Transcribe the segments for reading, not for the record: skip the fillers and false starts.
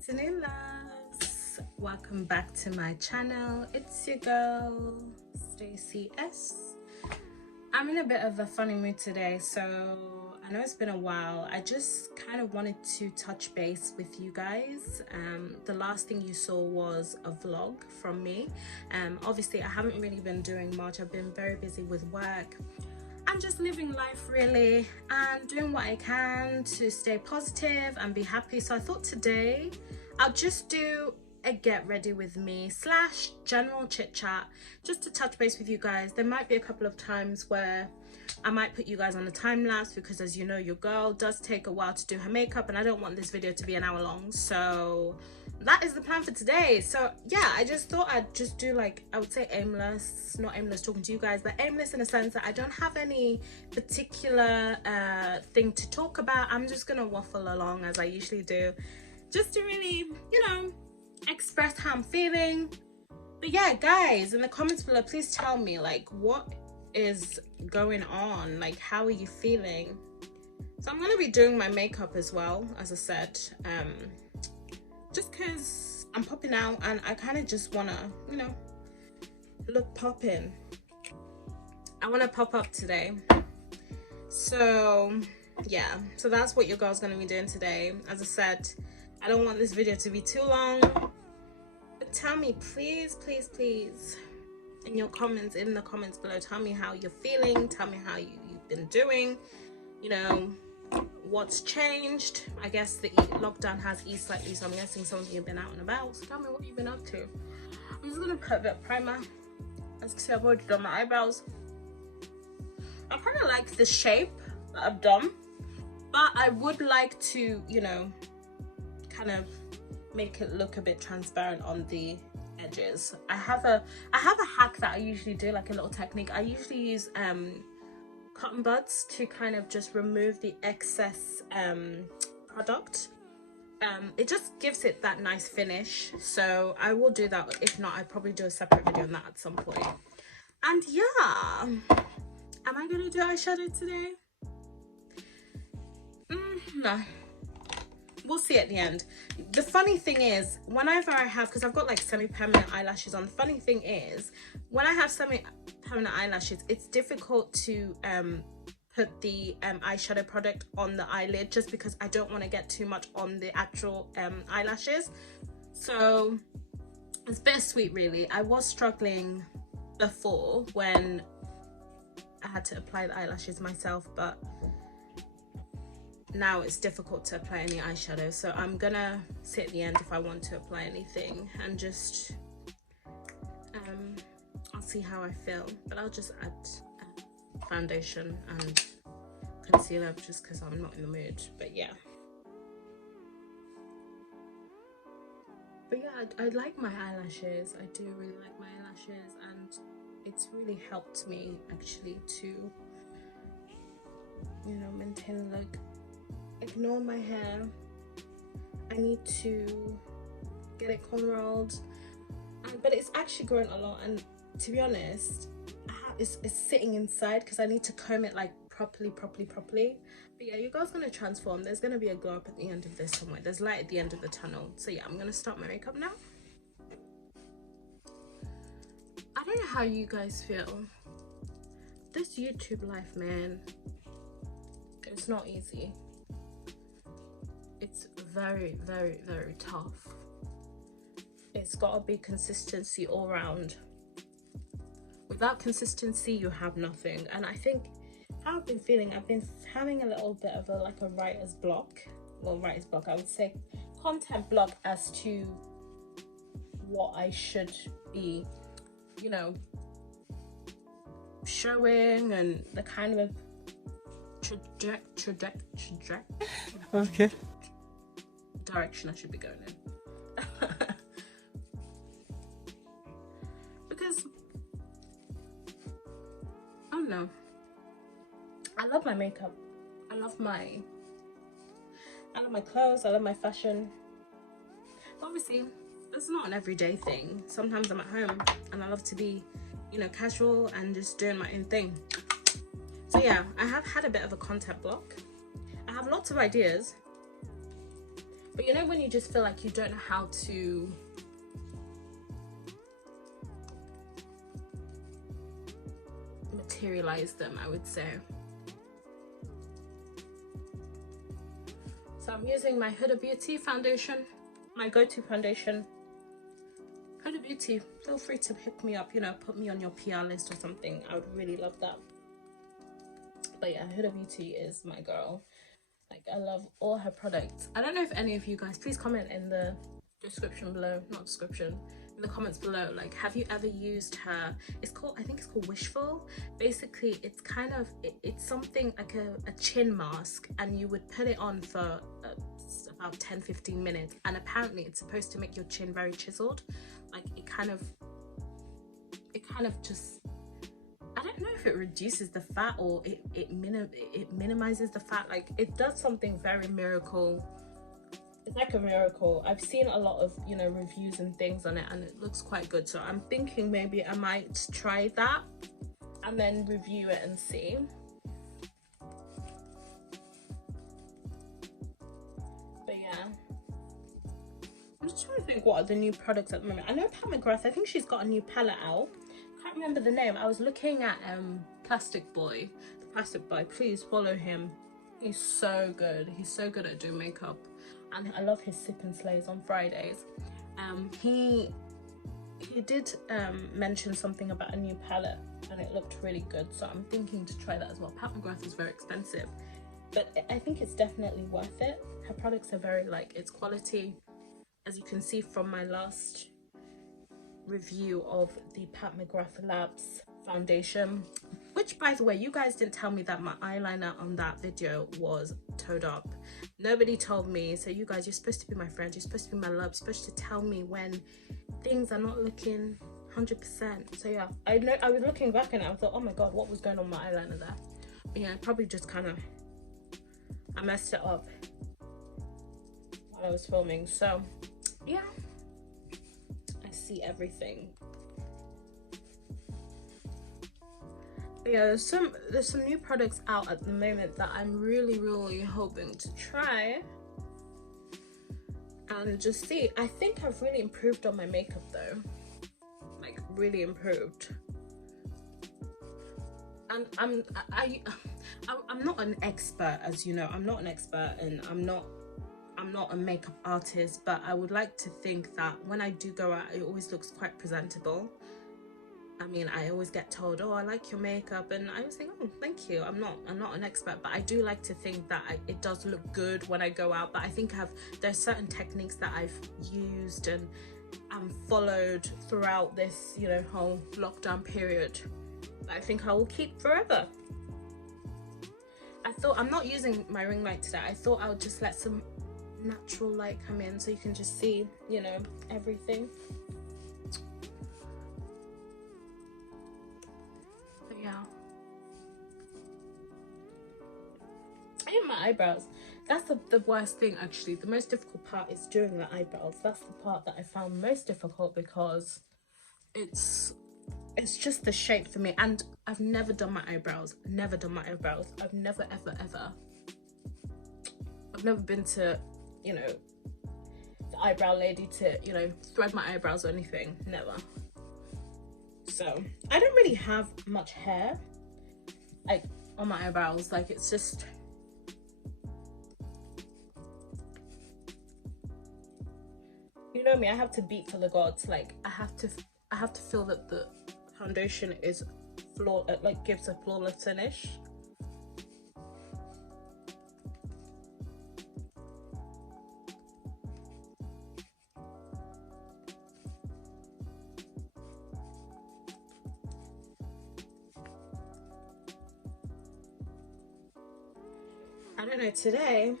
Afternoon, loves. Welcome back to my channel. It's your girl Stacey S. I'm in a bit of a funny mood today, so I know it's been a while. I just kind of wanted to touch base with you guys. The last thing you saw was a vlog from me. Obviously I haven't really been doing much. I've been very busy with work. I'm just living life really and doing what I can to stay positive and be happy. So I thought today I'll just do a get ready with me / general chit chat just to touch base with you guys. There might be a couple of times where I might put you guys on a time lapse because, as you know, your girl does take a while to do her makeup and I don't want this video to be an hour long. So that is the plan for today. So yeah, I just thought I'd just do, like, I would say aimless, not aimless talking to you guys, but aimless in a sense that I don't have any particular thing to talk about. I'm just gonna waffle along as I usually do, just to really, you know, express how I'm feeling. But yeah, guys, in the comments below, please tell me, like, what is going on, like, how are you feeling? So I'm gonna be doing my makeup as well, as I said, just because I'm popping out and I kind of just want to, you know, look popping. I want to pop up today. So yeah, so that's what your girl's gonna be doing today. As I said, I don't want this video to be too long, but tell me, please in your comments, in the comments below, tell me how you're feeling, tell me how you've been doing, you know, what's changed. I guess the lockdown has eased slightly, so I'm guessing some of you have been out and about. So tell me what you've been up to. I'm just gonna put a bit of primer. As you can see, I've already done my eyebrows. I kind of like the shape that I've done, but I would like to, you know, kind of make it look a bit transparent on the edges. I have a hack that I usually do, like a little technique. I usually use cotton buds to kind of just remove the excess product. It just gives it that nice finish, so I will do that. If not, I'd probably do a separate video on that at some point. And yeah, am I gonna do eyeshadow today? No, we'll see at the end. The funny thing is, whenever I have, because I've got like semi-permanent eyelashes on, the funny thing is when I have semi-permanent eyelashes, it's difficult to put the eyeshadow product on the eyelid, just because I don't want to get too much on the actual eyelashes. So it's bittersweet really. I was struggling before when I had to apply the eyelashes myself, but now it's difficult to apply any eyeshadow. So I'm gonna sit at the end if I want to apply anything, and just I'll see how I feel, but I'll just add foundation and concealer just because I'm not in the mood. But yeah, I like my eyelashes. I do really like my eyelashes, and it's really helped me actually to, you know, maintain a look. Ignore my hair. I need to get it cornrowed, but it's actually grown a lot, and to be honest, it's sitting inside because I need to comb it like properly. But yeah, your girl's gonna transform. There's gonna be a glow up at the end of this somewhere. There's light at the end of the tunnel. So yeah, I'm gonna start my makeup now. I don't know how you guys feel. This YouTube life, man, it's not easy. It's very tough. It's gotta be consistency all around. Without consistency, you have nothing. And I think how I've been feeling, I've been having a little bit of a writer's block. Well, writer's block, I would say content block as to what I should be, you know, showing, and the kind of okay, direction I should be going in. Because I don't know, I love my makeup, I love my clothes, I love my fashion. Obviously it's not an everyday thing. Sometimes I'm at home and I love to be, you know, casual and just doing my own thing. So yeah, I have had a bit of a content block. I have lots of ideas, But you know when you just feel like you don't know how to materialize them, I would say. So I'm using my Huda Beauty foundation, my go-to foundation. Huda Beauty, feel free to hit me up, you know, put me on your PR list or something. I would really love that. But yeah, Huda Beauty is my girl. Like, I love all her products. I don't know if any of you guys, please comment in the description below, not description, in the comments below, like, have you ever used her, it's called, I think it's called Wishful. Basically, it's kind of, it's something like a chin mask, and you would put it on for about 10-15 minutes, and apparently it's supposed to make your chin very chiseled. Like, it kind of just, I don't know if it reduces the fat or it minimizes the fat. Like, it does something very miracle. It's like a miracle. I've seen a lot of, you know, reviews and things on it, and it looks quite good. So I'm thinking maybe I might try that and then review it and see. But yeah, I'm just trying to think what are the new products at the moment. I know Pat McGrath, I think she's got a new palette out. Can't remember the name. I was looking at Plastic Boy. The Plastic Boy, please follow him. He's so good. He's so good at doing makeup, and I love his sip and slays on Fridays. He did mention something about a new palette, and it looked really good, so I'm thinking to try that as well. Pat McGrath is very expensive, but I think it's definitely worth it. Her products are very, like, it's quality, as you can see from my last review of the Pat McGrath Labs foundation, which, by the way, you guys didn't tell me that my eyeliner on that video was towed up. Nobody told me. So you guys, you're supposed to be my friends, you're supposed to be my love, you're supposed to tell me when things are not looking 100%. So yeah, I know I was looking back and I thought, oh my god, what was going on with my eyeliner there? But yeah, I probably just kind of, I messed it up while I was filming. So yeah, I see everything. But yeah, there's some new products out at the moment that I'm really hoping to try and just see. I think I've really improved on my makeup though, like really improved. And I'm not an expert, as you know. I'm not an expert, and I'm not a makeup artist, but I would like to think that when I do go out, it always looks quite presentable. I mean, I always get told, oh, I like your makeup, and I always think, oh, thank you. I'm not an expert, but I do like to think that it does look good when I go out. But I think there's certain techniques that I've used and followed throughout this, you know, whole lockdown period that I think I will keep forever. I thought, I'm not using my ring light today. I thought I would just let some natural light come in so you can just see, you know, everything. Yeah, and my eyebrows, that's the worst thing actually. The most difficult part is doing the eyebrows. That's the part that I found most difficult, because it's just the shape for me, and I've never done my eyebrows. I've never been to, you know, the eyebrow lady to, you know, thread my eyebrows or anything. Never. So I don't really have much hair, like, on my eyebrows. Like, it's just, you know me, I have to beat for the gods. Like, I have to feel that the foundation is like gives a flawless finish. I don't know, today,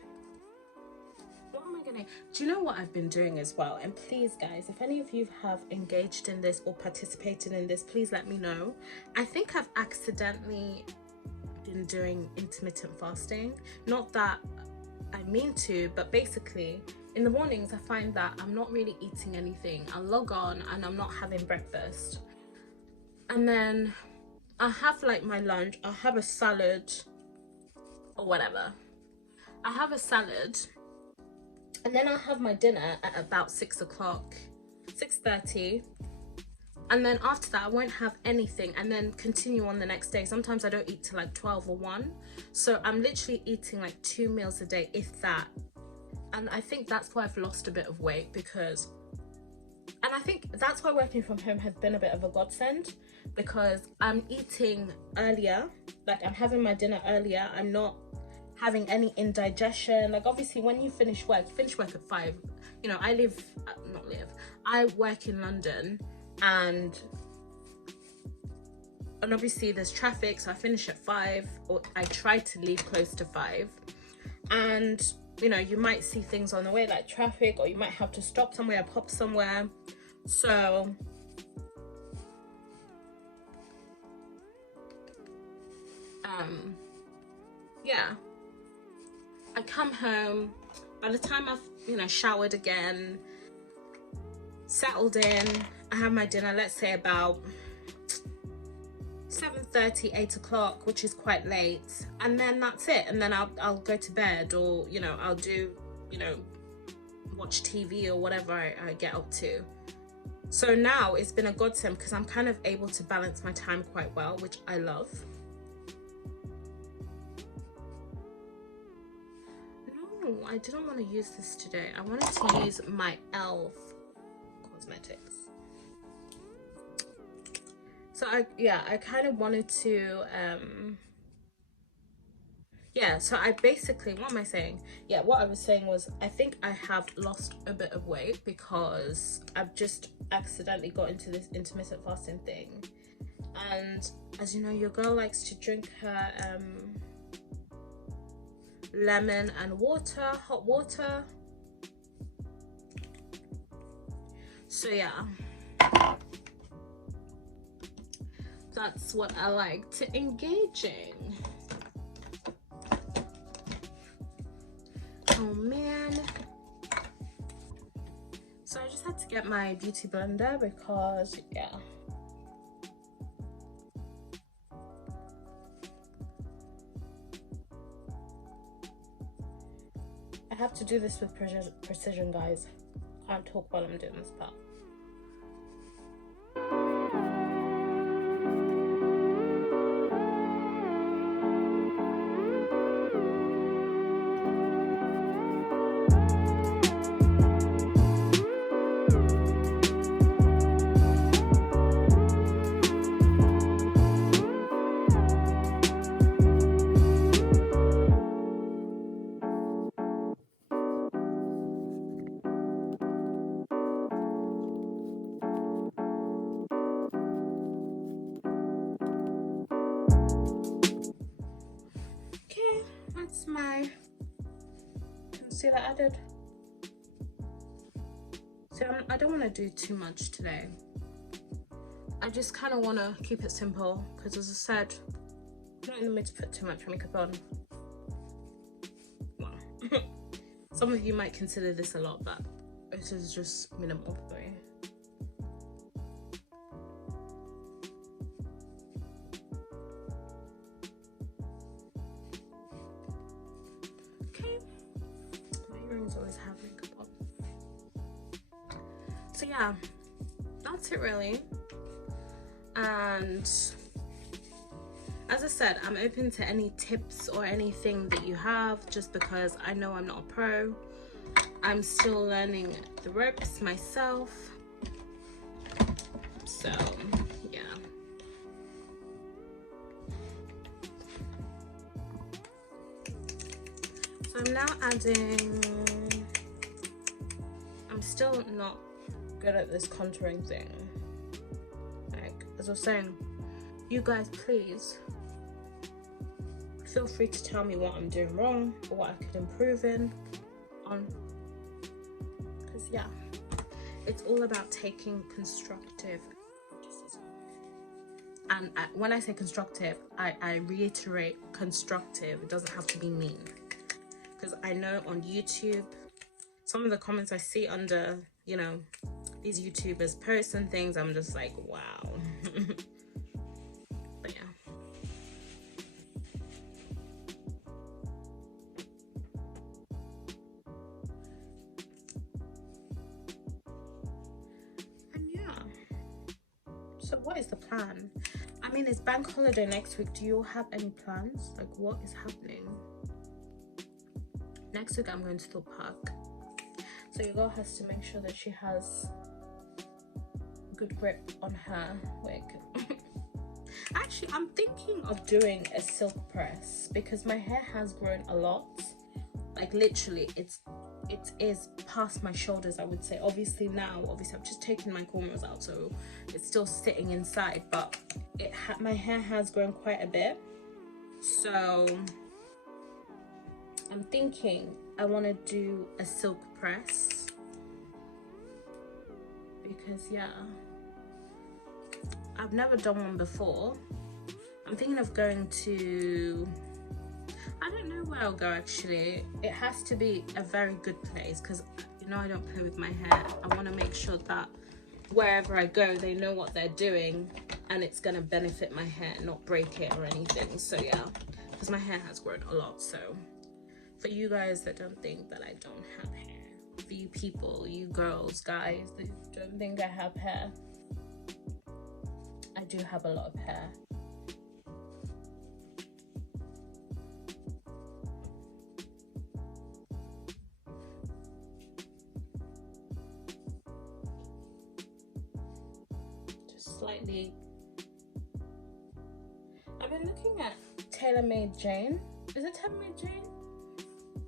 what am I gonna, do you know what I've been doing as well? And please guys, if any of you have engaged in this or participated in this, please let me know. I think I've accidentally been doing intermittent fasting. Not that I mean to, but basically in the mornings I find that I'm not really eating anything. I log on and I'm not having breakfast, and then I have like my lunch, I'll have a salad or whatever. I have a salad, and then I'll have my dinner at about 6 o'clock, 6:30. And then after that, I won't have anything, and then continue on the next day. Sometimes I don't eat till like 12 or 1. So I'm literally eating like 2 meals a day, if that. And I think that's why I've lost a bit of weight, because, and I think that's why working from home has been a bit of a godsend, because I'm eating earlier, like I'm having my dinner earlier. I'm not having any indigestion. Like obviously when you finish work at 5. You know, I work in London, and obviously there's traffic, so I finish at 5, or I try to leave close to 5. And you know, you might see things on the way like traffic, or you might have to stop somewhere, pop somewhere. So yeah, I come home. By the time I've, you know, showered again, settled in, I have my dinner, let's say about 7:30, 8 o'clock, which is quite late, and then that's it. And then I'll go to bed, or you know, I'll do, you know, watch TV or whatever I get up to. So now it's been a godsend, because I'm kind of able to balance my time quite well, which I love. No, I didn't want to use this today. I wanted to use my e.l.f. cosmetics. So I kind of wanted to so I basically, what am I saying? Yeah, what I was saying was, I think I have lost a bit of weight because I've just accidentally got into this intermittent fasting thing. And as you know, your girl likes to drink her lemon and water, hot water. So yeah, that's what I like to engage in. Oh man. So I just had to get my beauty blender because yeah. I have to do this with precision, guys. Can't talk while I'm doing this part. Okay, that's my concealer added. So I don't want to do too much today. I just kind of want to keep it simple because, as I said, I'm not in the mood to put too much makeup on. Well, some of you might consider this a lot, but this is just minimal for me. Okay, my earrings always have makeup on. So yeah, that's it really. And as I said, I'm open to any tips or anything that you have, just because I know I'm not a pro. I'm still learning the ropes myself. So yeah. So I'm now adding, I'm still not good at this contouring thing. Like, as I was saying, you guys please feel free to tell me what I'm doing wrong or what I could improve on, because yeah, it's all about taking constructive criticism. And when I say constructive, I reiterate constructive. It doesn't have to be mean, because I know on YouTube, some of the comments I see under, you know, these YouTubers posts and things, I'm just like, wow. But yeah. So what is the plan? I mean, it's bank holiday next week. Do you all have any plans? Like, what is happening? Next week I'm going to the park. So your girl has to make sure that she has good grip on her wig. Actually, I'm thinking of doing a silk press because my hair has grown a lot. Like literally, it is past my shoulders, I would say. Obviously I've just taken my cornrows out, so it's still sitting inside, but my hair has grown quite a bit. So I'm thinking I want to do a silk press because I've never done one before. I'm thinking of going to, I don't know where I'll go actually. It has to be a very good place because you know I don't play with my hair. I want to make sure that wherever I go they know what they're doing and it's going to benefit my hair, not break it or anything. So yeah, because my hair has grown a lot. So for you guys that don't think that I don't have hair, for you people, you girls, guys that don't think I have hair, I do have a lot of hair. Just slightly. I've been looking at TaylorMade Jane. Is it TaylorMade Jane?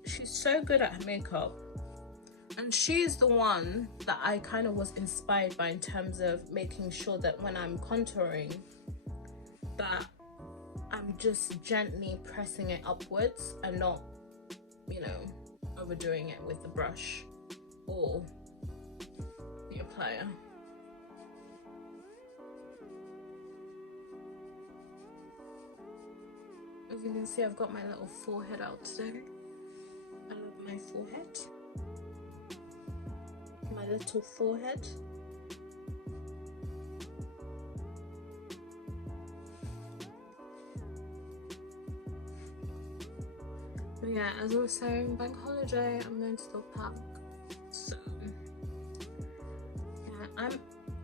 She's so good at her makeup. And she is the one that I kind of was inspired by in terms of making sure that when I'm contouring, that I'm just gently pressing it upwards and not, you know, overdoing it with the brush or the applier. As you can see, I've got my little forehead out today. I love my forehead. My little forehead. But yeah, as I was saying, bank holiday, I'm going to the park. So yeah,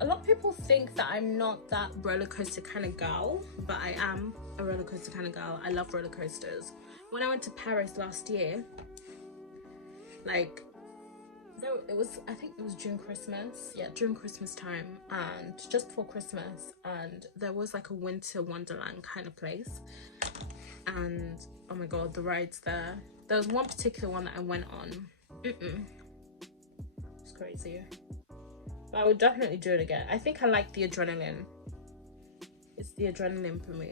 a lot of people think that I'm not that roller coaster kind of girl, but I am a roller coaster kind of girl. I love roller coasters. When I went to Paris last year, like I think it was during Christmas, during Christmas time, and just before Christmas, and there was like a winter wonderland kind of place, and oh my god, the rides there was one particular one that I went on. It's crazy, but I would definitely do it again. I think I like the adrenaline. It's the adrenaline for me.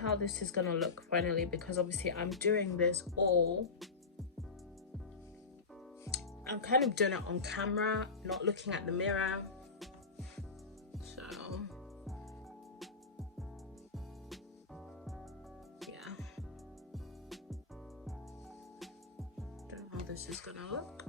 How this is gonna look finally, because obviously I'm doing this all, I'm kind of doing it on camera, not looking at the mirror. So yeah, don't know how this is gonna look.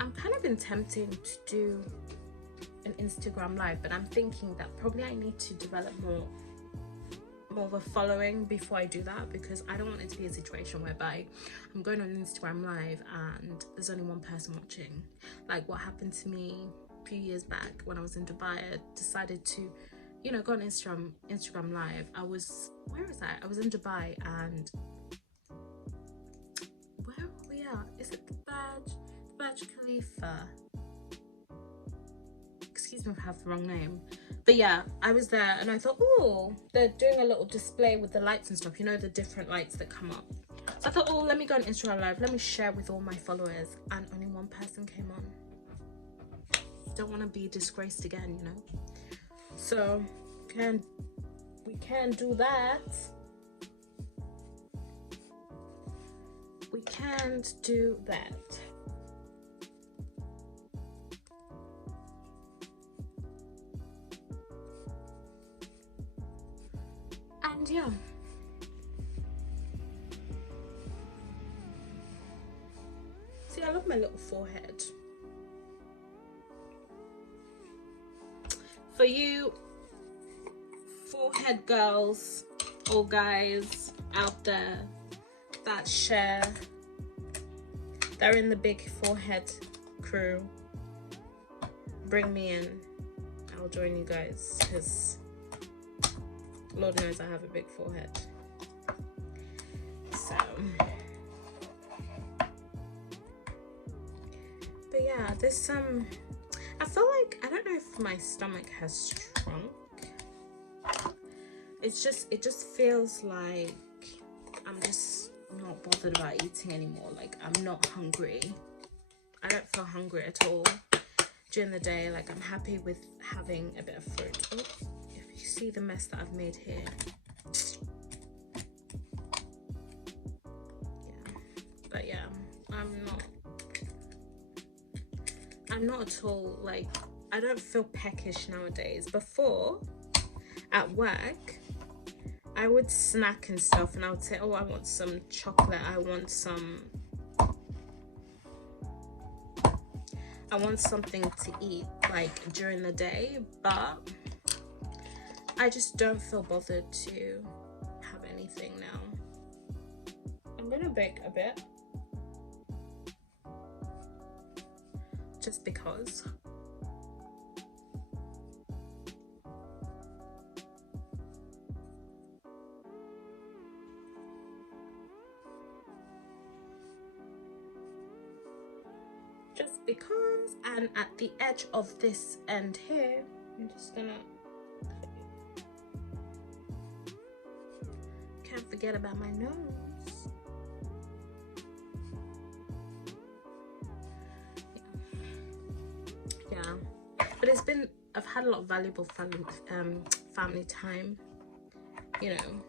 I'm kind of been tempting to do an Instagram live, but I'm thinking that probably I need to develop more of a following before I do that, because I don't want it to be a situation whereby I'm going on Instagram live and there's only one person watching. Like what happened to me a few years back when I was in Dubai. I decided to, you know, go on Instagram live. Where was I? I was in Dubai, and where are we at? Is it the Burj Khalifa? Excuse me if I have the wrong name, but yeah, I was there and I thought, oh, they're doing a little display with the lights and stuff, you know, the different lights that come up. So I thought, oh, let me go on Instagram live, let me share with all my followers, and only one person came on. Don't want to be disgraced again, you know. So we can do that. We can't do that. And yeah, see, I love my little forehead. For you forehead girls or guys out there that share, they're in the big forehead crew, bring me in. I'll join you guys, because Lord knows I have a big forehead. So, but yeah, this I feel like, I don't know if my stomach has shrunk. It just feels like I'm just not bothered about eating anymore. Like, I'm not hungry. I don't feel hungry at all during the day. Like, I'm happy with having a bit of fruit. Oh, if you see the mess that I've made here. Yeah. But yeah, I'm not at all, like, I don't feel peckish nowadays. Before, at work, I would snack and stuff, and I would say, oh, I want some chocolate, I want something to eat, like, during the day. But I just don't feel bothered to have anything now. I'm gonna bake a bit, just because. Just because. And at the edge of this end here, I'm just gonna, can't forget about my nose. Yeah, but it's been, I've had a lot of valuable family time, you know,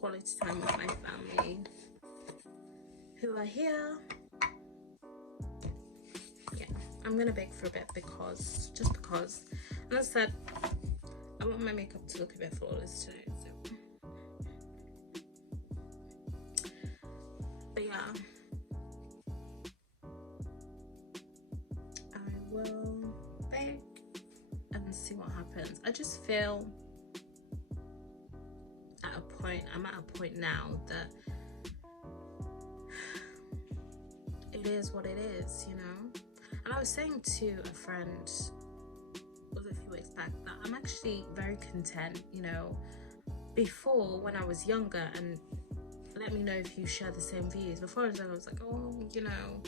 quality time with my family who are here. Yeah, I'm gonna bake for a bit because, just because. And as I said, I want my makeup to look a bit flawless today, so. But yeah, I will bake and see what happens. I just feel I'm at a point now that it is what it is, you know. And I was saying to a friend, was a few weeks back, that I'm actually very content, you know. Before, when I was younger, and let me know if you share the same views. Before I was like, oh, you know,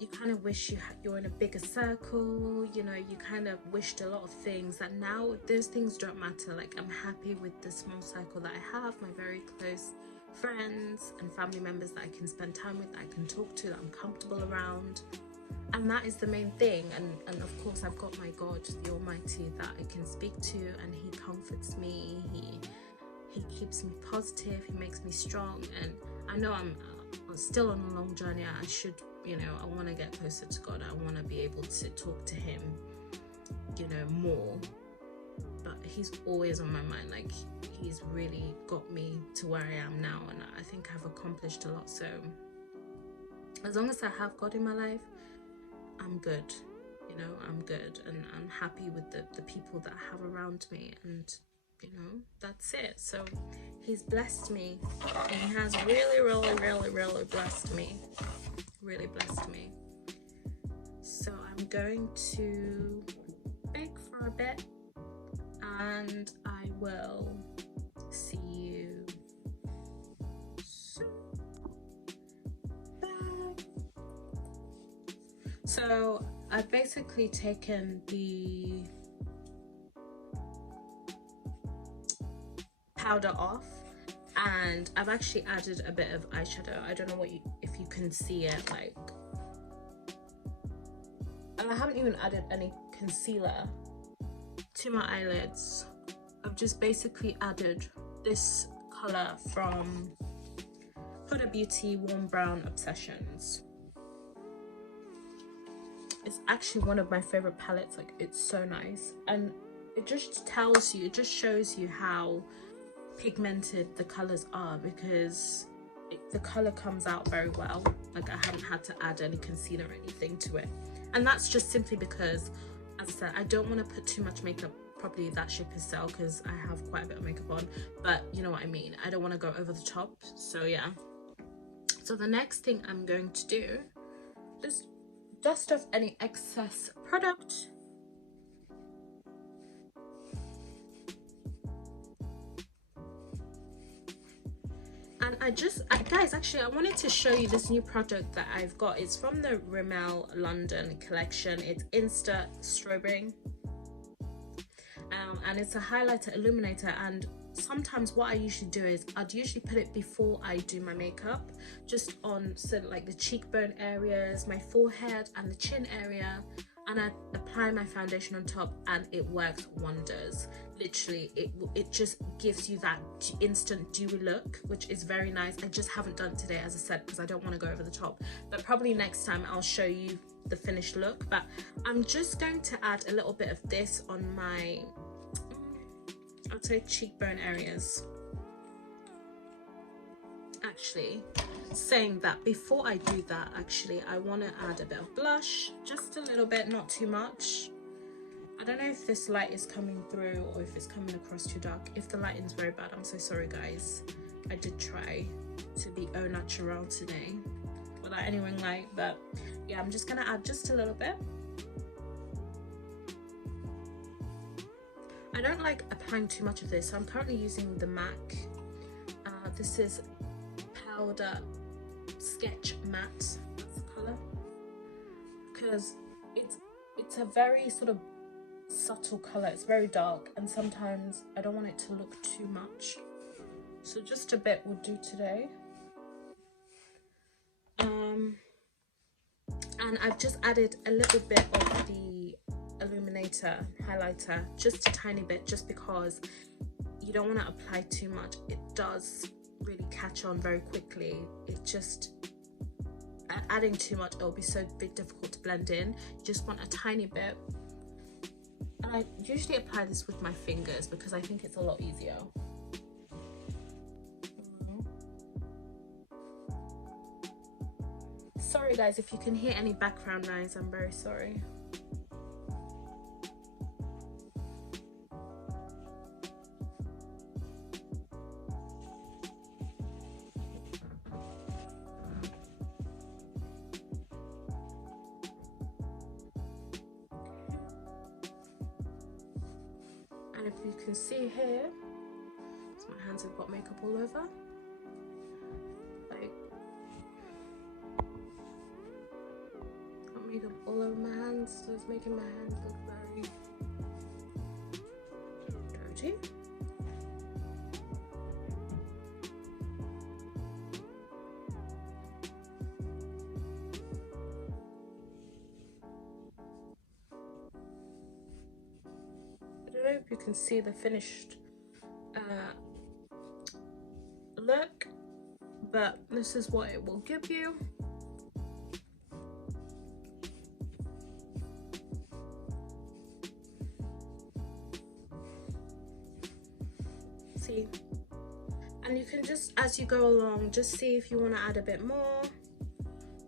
you kind of wish you're in a bigger circle, you know, you kind of wished a lot of things, that now those things don't matter. Like, I'm happy with the small circle that I have, my very close friends and family members that I can spend time with, that I can talk to, that I'm comfortable around. And that is the main thing. And of course, I've got my God, the Almighty, that I can speak to, and He comforts me, He keeps me positive, He makes me strong. And I know I'm still on a long journey. I should, you know, I want to get closer to God. I want to be able to talk to Him, you know, more. But He's always on my mind. Like, He's really got me to where I am now, and I think I've accomplished a lot. So as long as I have God in my life, I'm good, you know, I'm good, and I'm happy with the people that I have around me, and you know, that's it. So He's blessed me, and He has really blessed me, really blessed me. So I'm going to bake for a bit, and I will see you soon. Bye. So I've basically taken the powder off, and I've actually added a bit of eyeshadow. I don't know if you can see it, like, and I haven't even added any concealer to my eyelids. I've just basically added this color from Huda Beauty Warm Brown Obsessions. It's actually one of my favorite palettes. Like, it's so nice, and it just tells you, it just shows you how pigmented the colors are, because the color comes out very well. Like, I haven't had to add any concealer or anything to it, and that's just simply because, as I said, I don't want to put too much makeup. Probably that ship is sell because I have quite a bit of makeup on, but you know what I mean, I don't want to go over the top. So yeah, so the next thing I'm going to do, just dust off any excess product. And guys, actually I wanted to show you this new product that I've got. It's from the Rimmel London collection. It's Insta Strobing, and it's a highlighter illuminator. And sometimes what I usually do is I'd usually put it before I do my makeup, just on sort of like the cheekbone areas, my forehead and the chin area, and I apply my foundation on top, and it works wonders. Literally, it just gives you that instant dewy look, which is very nice. I just haven't done it today, as I said, because I don't want to go over the top, but probably next time I'll show you the finished look. But I'm just going to add a little bit of this on my, I'd say, cheekbone areas. Actually, saying that, before I do that, actually I want to add a bit of blush, just a little bit, not too much. I don't know if this light is coming through or if it's coming across too dark. If the lighting is very bad, I'm so sorry guys. I did try to be au natural today without any ring light, but yeah, I'm just gonna add just a little bit. I don't like applying too much of this, so I'm currently using the MAC. This is Powder Sketch Matte, that's the color, because it's a very sort of subtle color. It's very dark, and sometimes I don't want it to look too much, so just a bit would do today. And I've just added a little bit of the illuminator highlighter, just a tiny bit, just because you don't want to apply too much. It does really catch on very quickly. It just, adding too much, it'll be so difficult to blend in. You just want a tiny bit. And I usually apply this with my fingers because I think it's a lot easier. Sorry guys if you can hear any background noise, I'm very sorry. And if you can see here, so my hands have got makeup all over. Like, got makeup all over my hands, so it's making my hands look very dirty. I don't know if you can see the finished look, but this is what it will give you. See, and you can just, as you go along, just see if you want to add a bit more.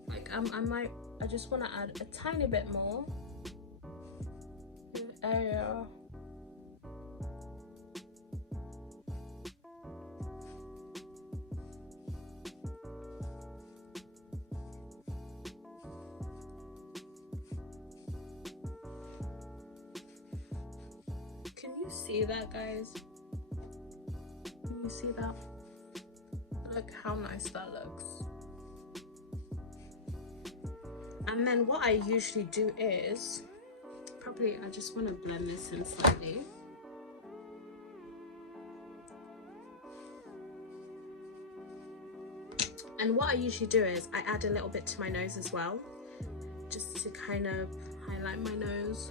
Like I just want to add a tiny bit more in the area. Can you see that, guys? Can you see that? Look how nice that looks. And then what I usually do is, probably I just want to blend this in slightly. And what I usually do is I add a little bit to my nose as well, just to kind of highlight my nose.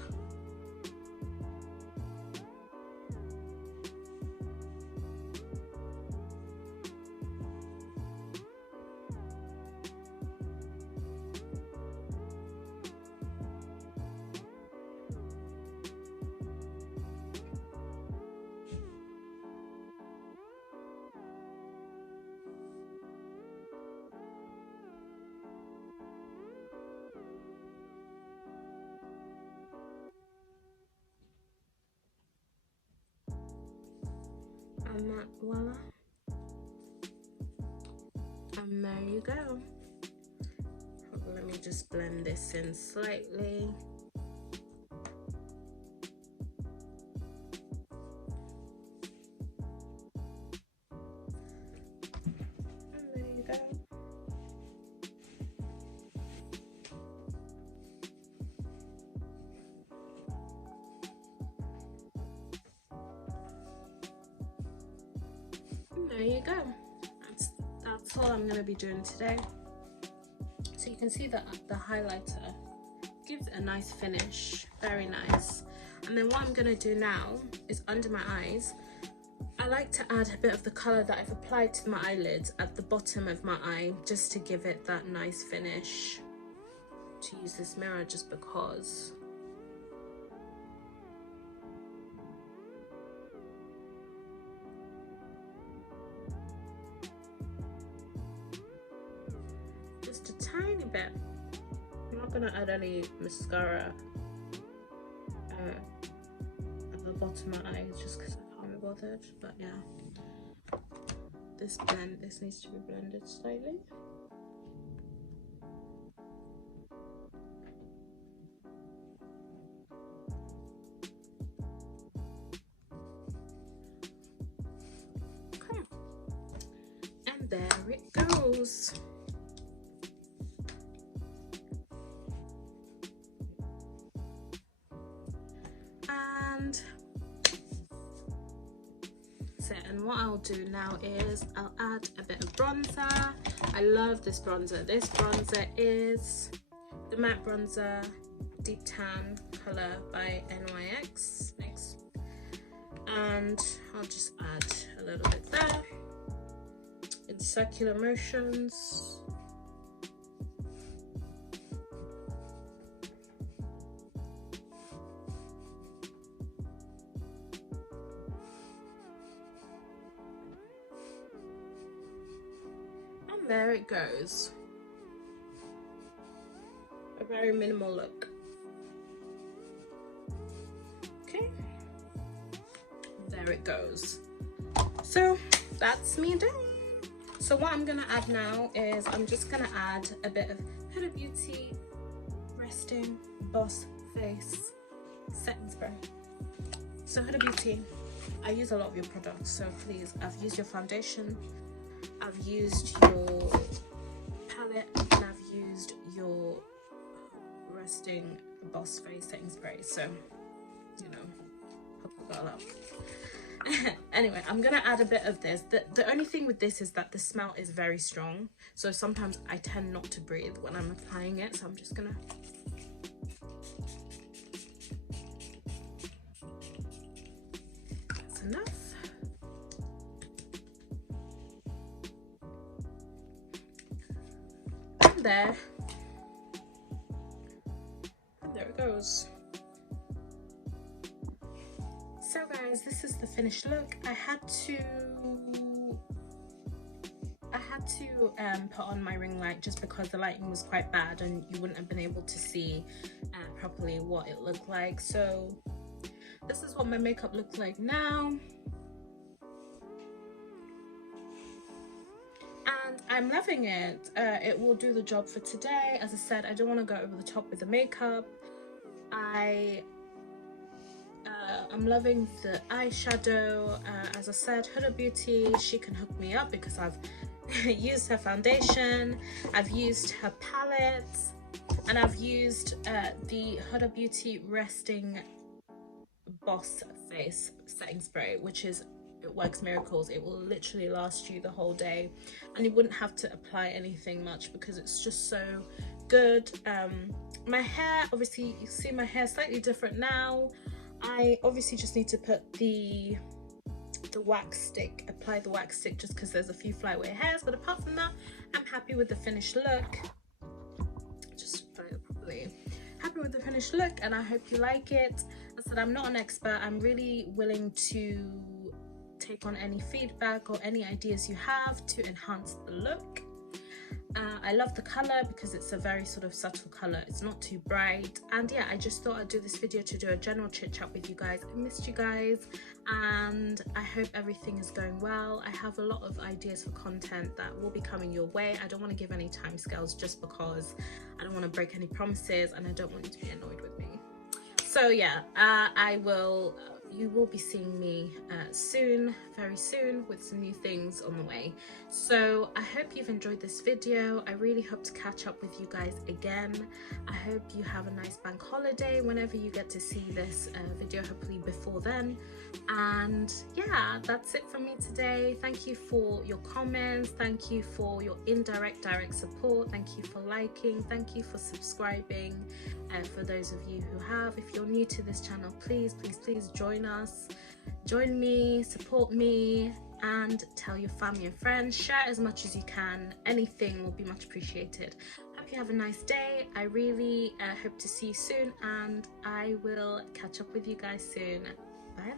and that, voila. And there you go. Let me just blend this in slightly. And there you go. And there you go. That's all I'm going to be doing today. So you can see that the highlighter gives it a nice finish, very nice. And then what I'm going to do now is under my eyes, I like to add a bit of the colour that I've applied to my eyelids at the bottom of my eye, just to give it that nice finish. To use this mirror just because. Just a tiny bit. I'm not gonna add any mascara at the bottom of my eyes just because I can't be bothered. But yeah, this needs to be blended slightly. Okay, and there it goes. And what I'll do now is I'll add a bit of bronzer. I love this bronzer. This bronzer is the matte bronzer Deep Tan color by NYX. And I'll just add a little bit there in circular motions. There it goes. A very minimal look. Okay, there it goes. So that's me done. So what I'm gonna add now is I'm just gonna add a bit of Huda Beauty Resting Boss Face Setting Spray. So Huda Beauty, I use a lot of your products, so please, I've used your foundation, I've used your palette, and I've used your Resting Boss Face Setting Spray, so, you know, hook it all up. Anyway, I'm gonna add a bit of this. The only thing with this is that the smell is very strong, so sometimes I tend not to breathe when I'm applying it, so I'm just gonna... That's enough. There, and there it goes. So guys, this is the finished look. I had to put on my ring light just because the lighting was quite bad and you wouldn't have been able to see properly what it looked like. So this is what my makeup looks like now. I'm loving it. It will do the job for today. As I said, I don't want to go over the top with the makeup. I'm loving the eyeshadow. As I said, Huda Beauty, she can hook me up because I've used her foundation, I've used her palette, and I've used the Huda Beauty Resting Boss Face Setting Spray, which is, it works miracles. It will literally last you the whole day and you wouldn't have to apply anything much because it's just so good. My hair, obviously you see my hair slightly different now. I obviously just need to put the wax stick, apply the wax stick, just because there's a few flyaway hairs, but apart from that, I'm happy with the finished look. Just apply it properly. Happy with the finished look, and I hope you like it. As I said, I'm not an expert. I'm really willing to take on any feedback or any ideas you have to enhance the look. I love the color because it's a very sort of subtle color. It's not too bright. And yeah, I just thought I'd do this video to do a general chit chat with you guys. I missed you guys and I hope everything is going well. I have a lot of ideas for content that will be coming your way. I don't want to give any timescales just because I don't want to break any promises and I don't want you to be annoyed with me. So yeah, you will be seeing me soon, very soon, with some new things on the way. So I hope you've enjoyed this video. I really hope to catch up with you guys again. I hope you have a nice bank holiday whenever you get to see this video, hopefully before then. And yeah, that's it from me today. Thank you for your comments. Thank you for your direct support. Thank you for liking. Thank you for subscribing. For those of you who have, if you're new to this channel, please join us, join me, support me, and tell your family and friends. Share as much as you can. Anything will be much appreciated. Hope you have a nice day. I really hope to see you soon, and I will catch up with you guys soon. Bye.